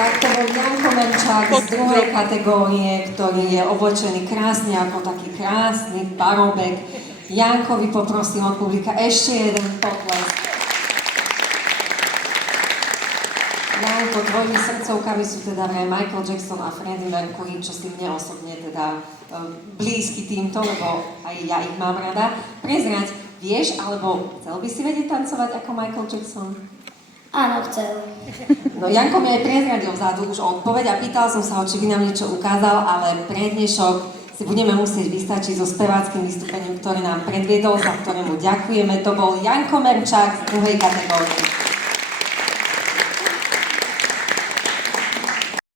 Tak to bol Janko Merčák z druhej kategórie, ktorý je oblečený krásne ako taký krásny parobek. Jankovi poprosím od publika ešte jeden potlesk. Janko, tvojimi srdcovkami sú teda Michael Jackson a Freddie Mercury, čo si mne osobne teda blízky týmto, lebo aj ja ich mám rada. Prezrať, vieš, alebo chcel by si vedieť tancovať ako Michael Jackson? Áno, chcel. No Janko mi aj prezradil vzadu už odpoveď a pýtal som sa ho, či by nám niečo ukázal, ale pre dnešok si budeme musieť vystačiť so speváckým vystúpením, ktoré nám predviedol, za ktorému ďakujeme. To bol Janko Merčák z druhej kategórie.